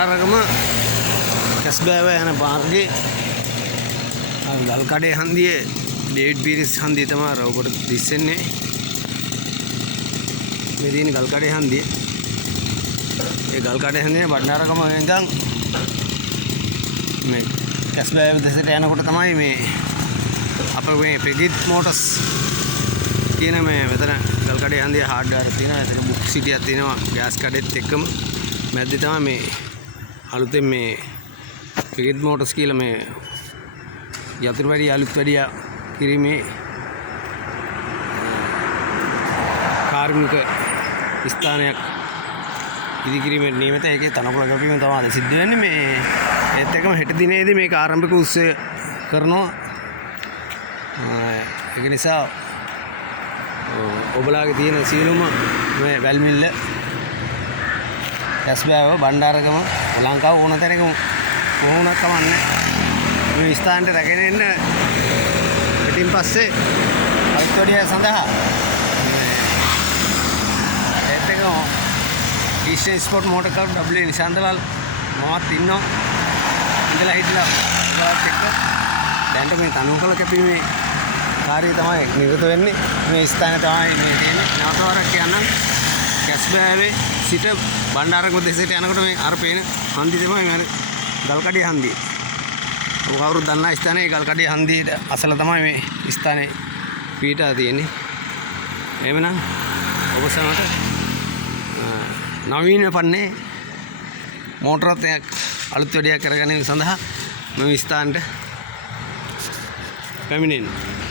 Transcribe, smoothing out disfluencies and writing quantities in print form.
බණ්ඩාරගම කැස්බෑව යන පාරේ ගල්කඩේ හන්දියේ ඩේවිඩ් පීරිස් හන්දිය තමයි රවුකට දිස්සෙන්නේ. මේ තියෙන ගල්කඩේ හන්දිය. ඒ ගල්කඩේ හන්දියේ බණ්ඩාරගම ඉඳන් මේ කැස්බෑව දෙසට යනකොට තමයි මේ අප මේ ප්‍රිගිත් මෝටර්ස් කියන මේ මෙතන ගල්කඩේ හන්දිය හાર્ඩ්වෙයාර් තියෙනවා. එතන බුක් සිටියක් තියෙනවා ගෑස් කඩේත් එක්කම. මැද්දේ තමයි මේ අලුතෙන් මේ ප්‍රිගිත් මෝටර්ස් කියලා මේ යතුරු වැඩි අලුත් වැඩියා කිරීමේ කාර්මික ස්ථානයක් ඉදිකිරීමේ නියමිත ඒකේ තනකොළ කැපීම තමයි සිද්ධ වෙන්නේ. මේ ඒත් එක්කම හෙට දිනේදී මේක ආරම්භක උත්සවය කරනවා. ඒක නිසා ඔබලාගේ තියෙන සියලුම මේ වැල්මිල්ල කැස්බෑව බණ්ඩාරගම ලංකාව ඕන තැනක වුණත් කමන්නේ මේ ස්ථානට රැගෙන එන්න පිටින් පස්සේ අල්තෝඩිය සඳහා ඒත් එක්කම eastern sport motor club W නිශාන්තලාල් මමත් ඉන්නවා ඉඳලා හිටලා ඔයාලත් එක්ක දැන්ට මේ තනුකල කැපීමේ කාර්යය තමයි නිරත වෙන්නේ. මේ ස්ථානය තමයි මේ තියෙන්නේ. නැවතවරක් කියන්නම් කැස්බෑවේ සිට බණ්ඩාරගම දෙසට යනකොට මේ අර පේන හන්දි තමයි මේ ගල්කඩේ හන්දිය. ඔය කවුරුත් දන්නා ස්ථානේ ගල්කඩේ හන්දියේ අසල තමයි මේ ස්ථානේ පිටා තියෙන්නේ. එහෙමනම් ඔබ සමග නවීන පන්නේ මෝටරත් අලුත් වැඩියක් කරගැනීම සඳහා මේ ස්ථානට පැමිණෙන්න.